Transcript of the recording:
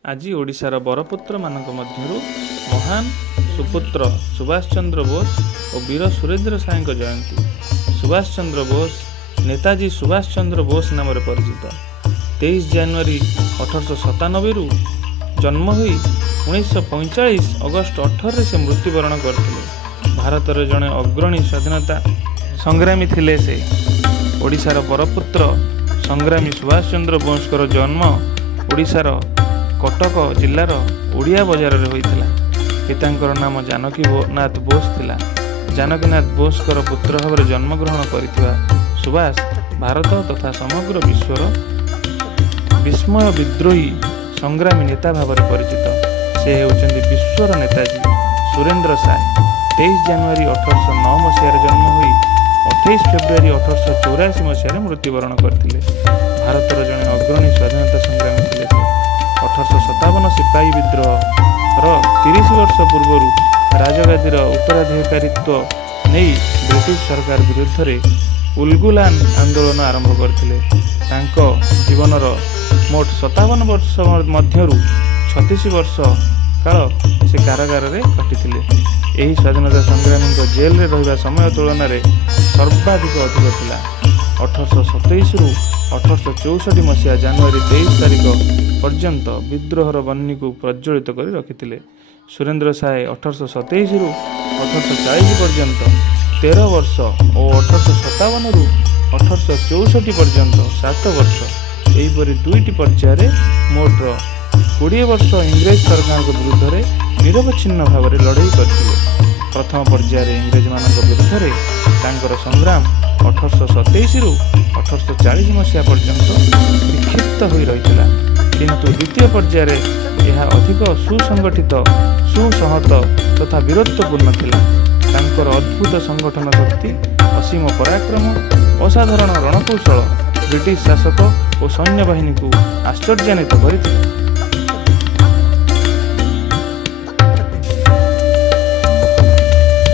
ଆଜି ଓଡ଼ିଶାର ବରପୁତ୍ର ମାନଙ୍କ ମଧ୍ୟରୁ ମହାନ ସୁପୁତ୍ର ସୁଭାଷ ଚନ୍ଦ୍ର ବୋଷ ଓ ବୀର ସୁରେନ୍ଦ୍ର ସାଏଙ୍କ ଜୟନ୍ତୀ। ସୁଭାଷ ଚନ୍ଦ୍ର ବୋଷ ନେତାଜୀ ସୁଭାଷ ଚନ୍ଦ୍ର ବୋଷ ନାମରେ ପରିଚିତ। 23 ଜାନୁଆରୀ 1897ରୁ ଜନ୍ମ ହୋଇ 1945 ଅଗଷ୍ଟ 18ରେ ସେ ମୃତ୍ୟୁବରଣ କରିଥିଲେ। ଭାରତର ଜଣେ ଅଗ୍ରଣୀ ସ୍ୱାଧୀନତା ସଂଗ୍ରାମୀ ଥିଲେ ସେ। ଓଡ଼ିଶାର ବରପୁତ୍ର ସଂଗ୍ରାମୀ ସୁଭାଷ ଚନ୍ଦ୍ର ବୋଷଙ୍କର ଜନ୍ମ ଓଡ଼ିଶାର କଟକ ଜିଲ୍ଲାର ଓଡ଼ିଆ ବଜାରରେ ହୋଇଥିଲା। ପିତାଙ୍କର ନାମ ଜାନକୀନାଥ ବୋଷ ଥିଲା। ଜାନକୀନାଥ ବୋଷଙ୍କର ପୁତ୍ର ଭାବରେ ଜନ୍ମଗ୍ରହଣ କରିଥିବା ସୁଭାଷ ଭାରତ ତଥା ସମଗ୍ର ବିଶ୍ୱର ବିସ୍ମୟ ବିଦ୍ରୋହୀ ସଂଗ୍ରାମୀ ନେତା ଭାବରେ ପରିଚିତ। ସେ ହେଉଛନ୍ତି ବିଶ୍ୱର ନେତାଜୀ ସୁରେନ୍ଦ୍ର ସାଏ। 23 ଜାନୁଆରୀ 1809 ମସିହାରେ ଜନ୍ମ ହୋଇ 28 ଫେବୃଆରୀ 1884 ମସିହାରେ ମୃତ୍ୟୁବରଣ କରିଥିଲେ। ଭାରତର ଜଣେ ଅଗ୍ରଣୀ ସ୍ୱାଧୀନତା ସଂଗ୍ରାମୀ ଥିଲେ ସେ। 1857 ସିପାହୀ ବିଦ୍ରୋହର 30 ବର୍ଷ ପୂର୍ବରୁ ରାଜଗାଦୀର ଉତ୍ତରାଧିକାରୀତ୍ୱ ନେଇ ବ୍ରିଟିଶ ସରକାର ବିରୁଦ୍ଧରେ ଉଲଗୁଲାନ ଆନ୍ଦୋଳନ ଆରମ୍ଭ କରିଥିଲେ। ତାଙ୍କ ଜୀବନର ମୋଟ 57 ବର୍ଷ ମଧ୍ୟରୁ 36 ବର୍ଷ କାଳ ସେ କାରାଗାରରେ କଟିଥିଲେ। ଏହି ସ୍ୱାଧୀନତା ସଂଗ୍ରାମୀଙ୍କ ଜେଲରେ ରହିବା ସମୟ ତୁଳନାରେ ସର୍ବାଧିକ ଅଧିକ ଥିଲା। 1827ରୁ 1864 ମସିହା ଜାନୁଆରୀ 23 ତାରିଖ ପର୍ଯ୍ୟନ୍ତ ବିଦ୍ରୋହର ବହ୍ନିକୁ ପ୍ରଜ୍ୱଳିତ କରି ରଖିଥିଲେ। ସୁରେନ୍ଦ୍ର ସାଏ 1827ରୁ 1840 ପର୍ଯ୍ୟନ୍ତ 13 ବର୍ଷ ଓ 1857ରୁ 1864 ପର୍ଯ୍ୟନ୍ତ 7 ବର୍ଷ ଏହିପରି ଦୁଇଟି ପର୍ଯ୍ୟାୟରେ ମୋଟ 20 ବର୍ଷ ଇଂରେଜ ସରକାରଙ୍କ ବିରୁଦ୍ଧରେ ନିରବଚ୍ଛିନ୍ନ ଭାବରେ ଲଢ଼େଇ କରିଥିଲେ। ପ୍ରଥମ ପର୍ଯ୍ୟାୟରେ ଇଂରେଜମାନଙ୍କ ବିରୁଦ୍ଧରେ ତାଙ୍କର ସଂଗ୍ରାମ 1827ରୁ 1840 ମସିହା ପର୍ଯ୍ୟନ୍ତ ବିକ୍ଷିପ୍ତ ହୋଇ ରହିଥିଲା, କିନ୍ତୁ ଦ୍ୱିତୀୟ ପର୍ଯ୍ୟାୟରେ ଏହା ଅଧିକ ସୁସଂଗଠିତ, ସୁସଂହତ ତଥା ବୀରତ୍ୱପୂର୍ଣ୍ଣ ଥିଲା। ତାଙ୍କର ଅଦ୍ଭୁତ ସଂଗଠନ ଶକ୍ତି, ଅସୀମ ପରାକ୍ରମ, ଅସାଧାରଣ ରଣକୌଶଳ ବ୍ରିଟିଶ ଶାସକ ଓ ସୈନ୍ୟବାହିନୀକୁ ଆଶ୍ଚର୍ଯ୍ୟାନ୍ୱିତ କରିଥିଲା।